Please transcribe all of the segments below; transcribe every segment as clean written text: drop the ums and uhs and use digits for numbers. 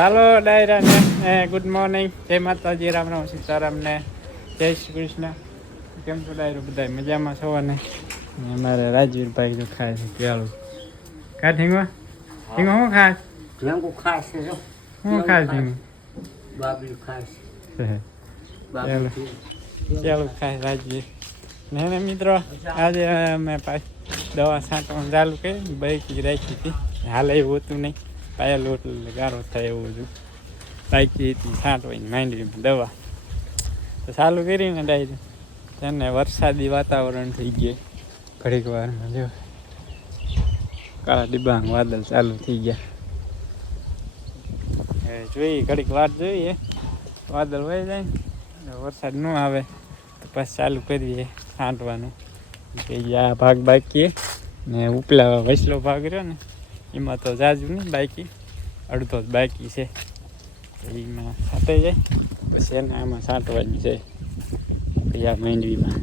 હાલો ડાયરા ને good morning, જય માતાજી, રામ રામ, સીતારામ ને જય શ્રી કૃષ્ણ. કેમ છો ડાયરો? બધા મજામાં છો ને? અમારે રાજવીરભાઈ તો ખાય છે પેલું કા ઢીંગો ઢીંગો શું ખાય? ઢીંગો ખાય છે જો. શું ખાય ઢીંગો? બાબલું ખાય છે. ચાલો ખાય રાજવીર ને મિત્રો. આજે અમે પાછી દવા છાંટવાનું ચાલુ કરી, બાઈક રાખી હતી, હાલ એવું હતું નહીં, પાયા લોટ ગારો થાય એવું હતું, બાકી હતી છાંટવાની માંડવીમાં દવા તો ચાલુ કરીને ડાયરી તેને વરસાદી વાતાવરણ થઈ ગયું. ઘડીક વારમાં જો કાળા ડિબાંગ વાદળ ચાલુ થઈ ગયા. જોઈએ ઘડીક વાર જોઈએ, વાદળ વહી જાય, વરસાદ ન આવે તો પછી ચાલુ કરીએ છાંટવાનું. આ ભાગ બાકી ને ઉપલા વસલો ભાગ રહ્યો ને એમાં તો જાજુ નહીં, બાકી અડધો જ બાકી છે, એમાં છાંટાઈ જાય પછી એને આમાં છાંટવાની છે આ માંડવીમાં.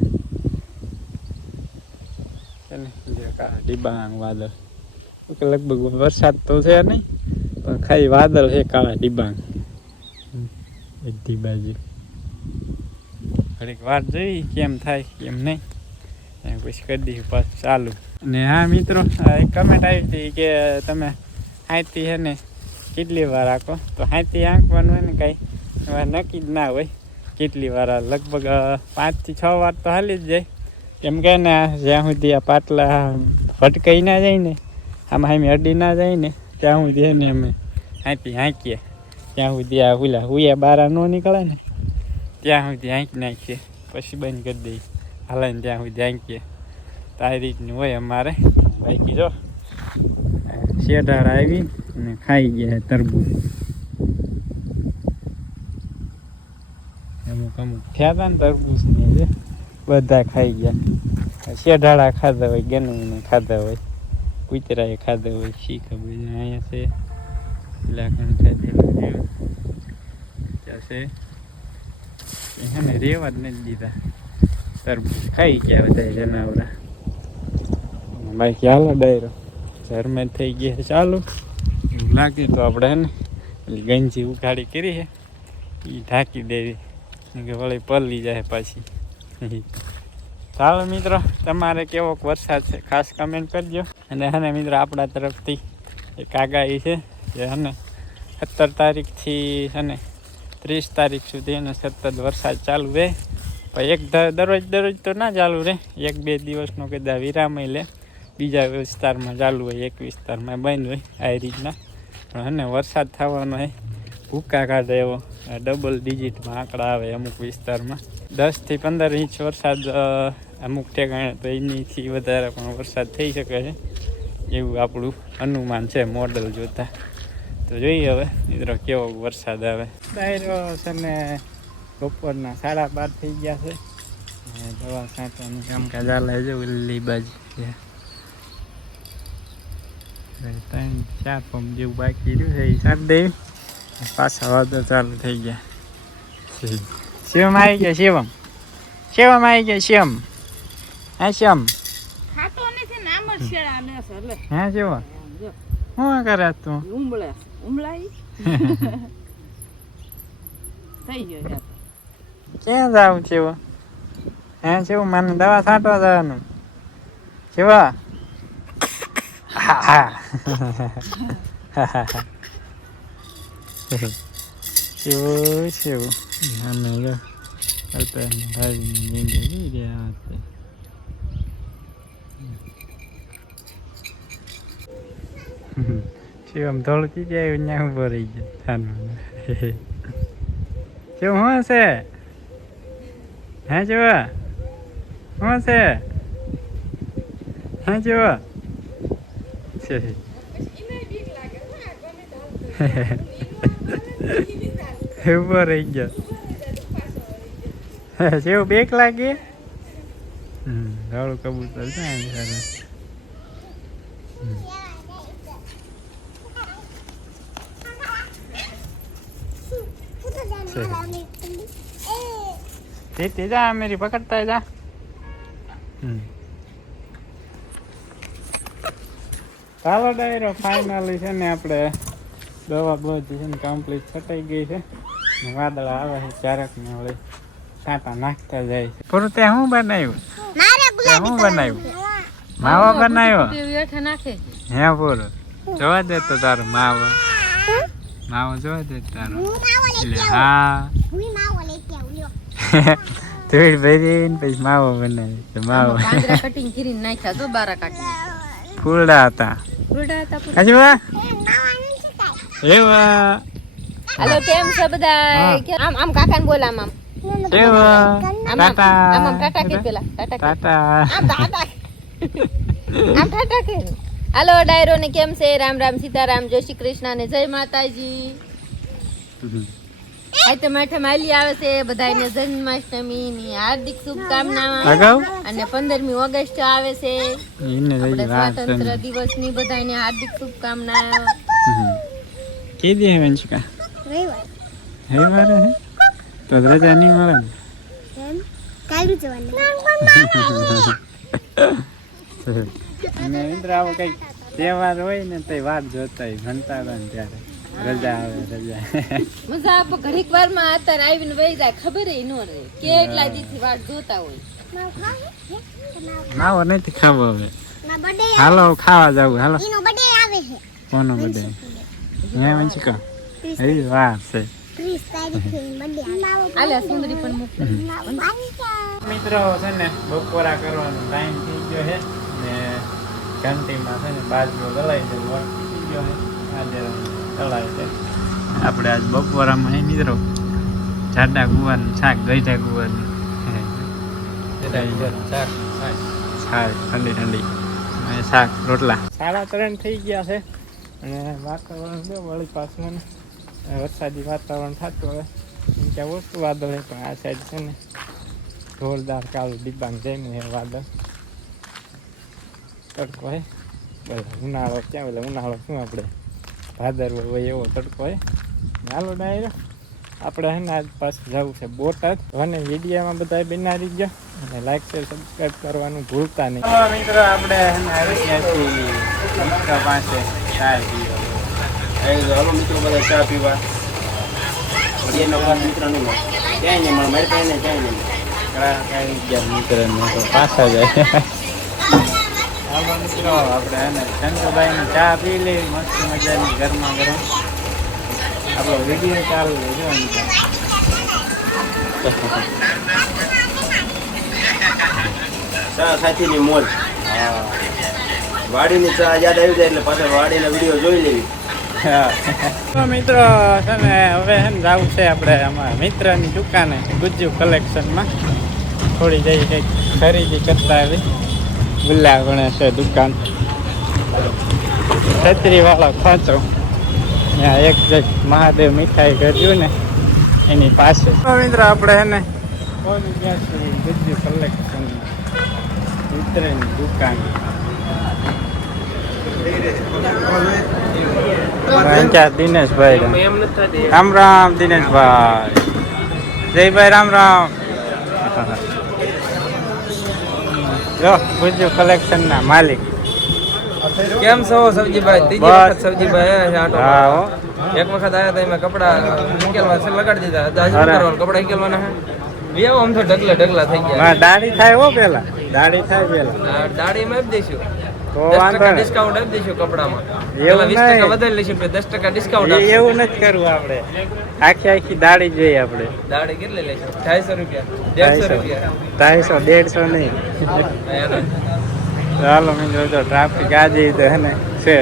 ડિબાંગ વાદળ લગભગ વરસાદ તો છે નહીં, પણ ખાલી વાદળ છે કાળા ડિબાંગ બધી બાજુ. ઘડીક વાર જોઈ કેમ થાય કેમ નહીં, પછી કરી દઈશું પાછું ચાલુ. અને હા મિત્રો, એક કમેન્ટ આવી હતી કે તમે હાથી છે ને કેટલી વાર આંકો, તો હાથી આંકવાનું હોય ને કાંઈ નક્કી જ ના હોય કેટલી વાર. લગભગ 5 થી 6 વાર તો હાલી જ જાય, કેમ કે ને જ્યાં સુધી આ પાટલા ભટકાઈ ના જાય ને, આમાં અમે અડી ના જાય ને ત્યાં સુધી એને અમે હાથી હાંકીએ, ત્યાં સુધી આ હુલા હુયા બારા ન નીકળે ને ત્યાં સુધી હાંકી નાખીએ, પછી બંધ કરી દઈએ, હાલાને ત્યાં સુધી હાંકીએ. તો આ રીતનું હોય અમારે. બાકી જો શેઢાર આવી અને ખાઈ ગયા તરબૂચ, અમુક થયા હતા ને તરબૂચ ને બધા ખાઈ ગયા. શેઢાળા ખાધા હોય, ગનુને ખાધા હોય, કૂતરાએ ખાધા હોય, શી ખબર. અહીંયા છે લાકણ ખાધેલું છે, એને રેવા જ નથી દીધા, તરબૂચ ખાઈ ગયા બધા જનાવરા. બાકી હાલો ડાયરો ઝરમેર થઈ ગયા ચાલુ. એવું લાગે તો આપણે ને પેલી ગંજી ઉઘાડી કરી છે એ ઢાંકી દેવી કે વળી પલળી જાય પાછી. ચાલો મિત્રો, તમારે કેવો વરસાદ છે ખાસ કમેન્ટ કરજો. અને હને મિત્રો આપણા તરફથી એક આગાહી છે કે હને 17 તારીખથી અને 30 તારીખ સુધી એને સતત વરસાદ ચાલુ રહે. પણ એક દરરોજ તો ના ચાલુ રહે, 1-2 દિવસનો કદાચ વિરામ લે, બીજા વિસ્તારમાં ચાલુ હોય, એક વિસ્તારમાં બંધ હોય, આ રીતના. પણ હને વરસાદ થવાનો હોય, ભૂકા કાઢે એવો ડબલ ડિજિટમાં આંકડા આવે અમુક વિસ્તારમાં. 10 થી 15 ઇંચ વરસાદ અમુક ઠેકાણે, તો એનીથી વધારે પણ વરસાદ થઈ શકે છે એવું આપણું અનુમાન છે મોડલ જોતા. તો જોઈએ હવે મિત્રો કેવો વરસાદ આવે. ડાયરો છે ને બપોરના 12:30 થઈ ગયા છે, દવા છાંટવાનું કામકાજ ચાલે છે ઓલી બાજુ. 3-4 પંપ જેવું બાકી રહ્યું છે, એ છાંટી દેવી, પાછા વાદળ ચાલુ થઈ ગયા. શિવમ આવી ગયા, શિવમ આવી ગયા, શિવમ. હા શિવમ, હા શિવમ શું કરે તું? ક્યાં જાવ છે? હે શિવ, મને દવા છાંટવા જવાનું શિવ. શિવ અમે જો શિવમ થોડું ચીજાય ત્યાં ઉભો રહી ગયો. શિવ શું છે? હે શિવ શું છે? હે શિવ ઉભો રહી ગયો. શિવ બેક લાગે. ધોળું કબૂતર છે. તે જા મેરી પકડતા જા. ચાલો ડાયરો ફાઇનલી છે ને આપણે દવા બધી છે ને કમ્પ્લીટ છટાઈ ગઈ છે ને વાદળ આવે છે ક્યારેક ને હવે છાંટા નાખતા જાય છે પૂરું તે શું બનાવ્યું તે શું બનાવ્યું માવો બનાવ્યો હે પૂરું જોવા દે તો તારો માવો જોવા દે તારો એટલે હા ધૂળ ભરીને પછી માવો બનાવ્યો તો માવો કટિંગ કરીને નાખ્યા તો બારા કાઢી ફૂલડા હતા હજી વાહ એવા હાલો કેમ છે બધા આમ આમ કાકાને બોલ આમ આમ એવા આમ ટાટા આમ આમ ટાટા કે પેલા ટાટા ટાટા આમ ટાટા આમ ટાટા કે હાલો ડાયરો ને કેમ છે રામ રામ સીતારામ જય શ્રી કૃષ્ણ ને જય માતાજી આઈટમ આઠમ આલી આવે છે બધાને જન્માષ્ટમી ની હાર્દિક શુભકામનાઓ અગાઉ અને 15મી ઓગસ્ટ આવે છે એને આપણે રહી વાત સ્વાતંત્ર્ય દિવસ ની બધાને હાર્દિક શુભકામનાઓ કે દી હે વંશિકા રવિવાર હે તો રજા નહીં મળે ને અને મિત્ર આવો કઈક તહેવાર હોય ને તો વાત જોતા હોય ભણતા હતા ને ત્યારે રજા આવે રજા મજા આપ ઘડીક વાર માં આતર આવીને વહી જાય ખબર ન રહે કેટલા દીથી વાટ જોતા હોય માવો નથી ખાવો હવે હાલો ખાવા જાવું હાલો કોનો બડે હે વંશિકા એ વાત છે આલે સુંદરી પણ મૂક મિત્રો છે ને બપોરા કરવાનો ટાઈમ થઈ ગયો છે ને ઘંટીમાં છે ને બાજરો ગલાઈ છે લોટ થઈ ગયો છે આજે ચલાય છે આપણે આજ બપોરામાં હે મિત્રો જાડા ગુવાનું શાક ગઈઢા ગુવાનું શાક ઠંડી ઠંડી અને શાક રોટલા 3:30 થઈ ગયા છે અને વાતાવરણ બે વળી પાછું વરસાદી વાતાવરણ થતું હવે ત્યાં ઓછું વાદળ છે પણ આ સાઈડ છે ને જોરદાર કાલ ડિબાંગ જઈને હે વાદળ તડકો હે બોલા ઉનાળો ક્યાં બોલે ઉનાળો શું આપણે ભાદરવો હોય એવો તડકો હે હાલો ડાયરો આપણે હે ને આજ પાછું જવું છે બોટાદ અને વિડીયોમાં બધા બનાવી ગયો અને લાઈક શેર સબસ્ક્રાઈબ કરવાનું ભૂલતા નહીં મિત્રો આપણે આવી ગયા છીએ મિત્ર પાસે ચા પીવા હાલો મિત્રો બધા ચા પીવા પાછા જાય હાલો મિત્રો આપણે એને ચંદુભાઈ ચા પી લઈ મસ્ત મજાની ગરમા ગરમ આપણો વિડીયો ચાલુ છે ચા સાથીની મોજ વાડીની ચા યાદ આવી જાય એટલે પાછળ વાડીના વિડીયો જોઈ લેવી તો મિત્રો છે ને હવે છે ને જવું છે આપણે અમારા મિત્રની દુકાને ગુજ્જુ કલેક્શનમાં થોડી જઈ કંઈક ખરીદી કરતા આવી ગુલ્લા ગણેશ દુકાન છત્રીવાળો ખાંચો ત્યાં એક મહાદેવ મીઠાઈ કર્યું ને એની પાસે મિત્રો આપણે છે ને પહોંચી ગયા છીએ ગુજ્જુ કલેક્શન મિત્રની દુકાન દિનેશભાઈ રામ રામ દિનેશભાઈ જયભાઈ રામ રામ જો ગુજ્જુ કલેક્શન ના માલિક કેમ છો સબજીભાઈ? ત્રીજી વખત સબજીભાઈ હા હો એક વખત આયા હતા એમાં કપડા હિકેલવા છે લગાડી દીધા આજે શું કરવાનું કપડા હિકેલવાના હે વિયાવો આમ તો ઢગલા થઈ ગયા દાઢી થાય હો પેલા દાઢી થાય પેલા દાડીમાં આપી દઈશું તો 10% વાંધો નહીં. ડિસ્કાઉન્ટ આપી દઈશું કપડામાં એવું પેલા 20% નહીં. વધારી લઈશું 10% ડિસ્કાઉન્ટ એવું નથી કરવું આપણે આખી દાઢી જોઈએ આપણે દાડી કેટલી લઈશું 250 રૂપિયા 150 રૂપિયા 250 150 નહીં ચાલો મિત્રો જો ટ્રાફિક આજે તો હે ને છે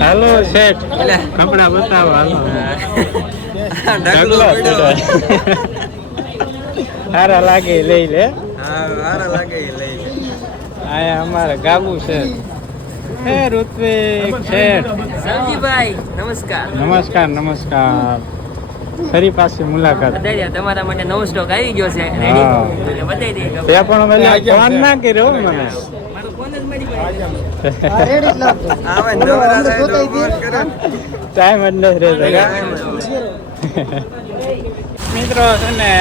હાલો શેઠ કપડા બતાવો હાલો ઢગલો પડ્યો. સારા લાગે લઈ લે સારા લાગે એ લઈ લે આયા અમારા ગાબુ છે હે ઋત્વિક શેઠ સબજીભાઈ નમસ્કાર. નમસ્કાર ફરી પાછી મુલાકાત બધાય તમારા માટે નવો સ્ટોક આવી ગયો છે હા. રેડી એટલે બતાવી દઈએ તે પણ મને ફોન ના કર્યો મને મારો ફોન જ મળી ગયો આવે નવરા થાય તો ફોન કરો ટાઈમ જ નથી રહેતો મિત્રો છે ને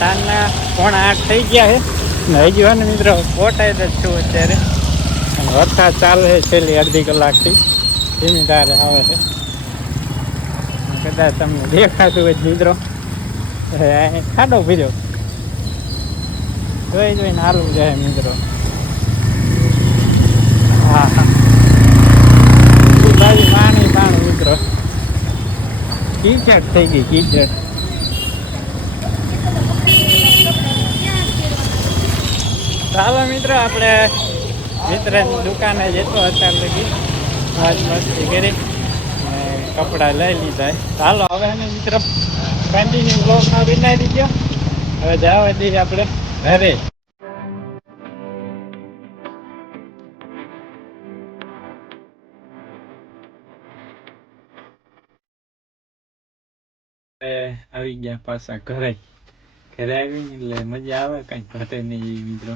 સાંજના 7:45 થઈ ગયા છે ને હજી હોય ને મિત્રો બોટાદ જ છું અત્યારે અને વરસાદ ચાલુ છે છેલ્લી અડધી કલાકથી ધીમી ધારે આવે છે કદાચ તમને દેખાતું હોય મિત્રો ખાડો ભર્યો જોઈને હાલવું જાય મિત્રો. હા પાણી પાણી મિત્રો કીચડ થઈ ગઈ કીચડ. ચાલો મિત્રો આપણે મિત્રની દુકાને જતો અત્યારે લગી મોજ મસ્તી કરી કપડાં લઈ લીધા. ચાલો હવે એને મિત્રો કન્ટિન્યુ બ્લોગમાં બનાવી દીધો. હવે જવા દઈએ આપણે ઘરે. આવી ગયા પાછા ઘરે આવીને એટલે મજા આવે કઈ ઘટે નહીં મિત્રો.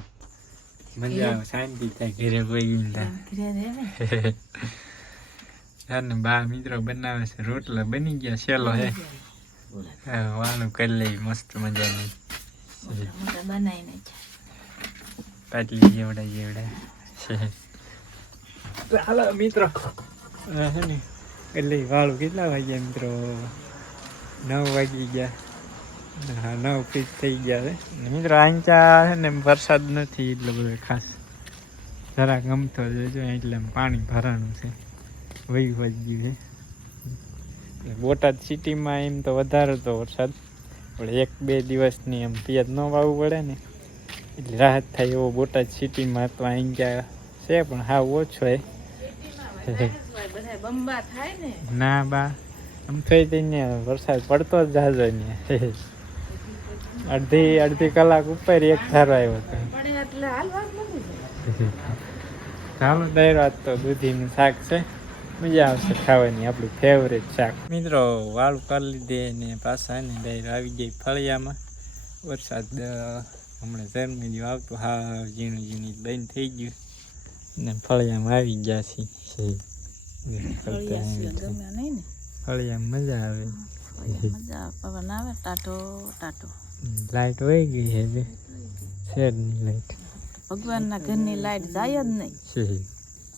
મજા આવે શાંતિ થાય ઘરે કોઈ ને બા મિત્રો બનાવે છે રોટલા બની ગયા સેલો હે વાળું કરી લઈ મસ્ત મજાની પાટલી જેવડા હાલો મિત્રો હે ને એટલે વાળું કેટલા વાગ્યા મિત્રો 9 વાગી ગયા. હા 9 ફીટ થઈ ગયા છે મિત્રો. આંચા છે ને વરસાદ નથી એટલો બધો ખાસ જરા ગમતો જોજો એટલે પાણી ભરાનું છે વહી ગયું છે. બોટાદ સિટીમાં એમ તો વધારે તો વરસાદ પણ 1-2 દિવસની એમ પિયત ન વાવવું પડે ને એટલે રાહત થાય એવો બોટાદ સિટીમાં તો આંચા છે પણ હા ઓછો હે. ના બા આમ થઈ જઈને વરસાદ પડતો જ જાજો ને અડધી કલાક ઉપર એક ધારો આવ્યો હતો. ચાલો ડાયરો આજ તો દૂધીનું શાક છે મજા આવશે ખાવાની આપણું ફેવરેટ શાક. મિત્રો વાળું કરી લીધે ને પાછા ને ડાયરો આવી જાય ફળિયામાં. વરસાદ હમણાં ઝરમર્યું આવતું હા ઝીણું ઝીણું બંધ થઈ ગયું ને ફળિયામાં આવી ગયા છીએ. ફળિયામાં મજા આવે પવન આવે ટાટો ટાટો. લાઈટ વહી ગઈ છે બે શેડની લાઈટ. ભગવાનના ઘરની લાઈટ જાય જ નહીં છે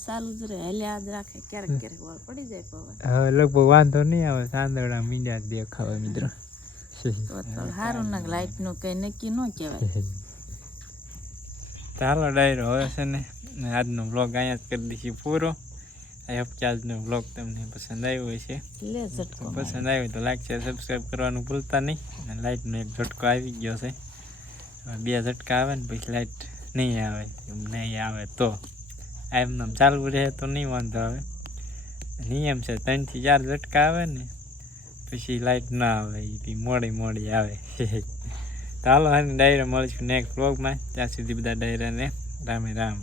ચાલુ જ રહે હેલ્યા જ રાખે ક્યારેક વાર પડી જાય પવન. હવે લગભગ વાંધો નહીં આવે ચાંદડા મીંડા દેખાવા મિત્રો. સારું ના લાઈટ નું કઈ નક્કી ન કહેવાય. ચાલો ડાયરો હવે છે ને આજનો બ્લોગ અહીંયા જ કરી દઈશું પૂરો. આઈ હોપ કે આજનો બ્લોગ તમને પસંદ આવ્યો હોય છે. પસંદ આવ્યો તો લાઈક શેર સબસ્ક્રાઈબ કરવાનું ભૂલતા નહીં. અને લાઇટનો એક ઝટકો આવી ગયો છે. હવે 2 ઝટકા આવે ને પછી લાઇટ નહીં આવે તો એમ ચાલુ રહે તો નહીં વાંધો આવે. નિયમ છે 3 થી 4 ઝટકા આવે ને પછી લાઇટ ના આવે એ બી મોડી આવે. તો હાલો ડાયરા મળીશું નેક્સ્ટ બ્લોગમાં. ત્યાં સુધી બધા ડાયરાને રામે રામ.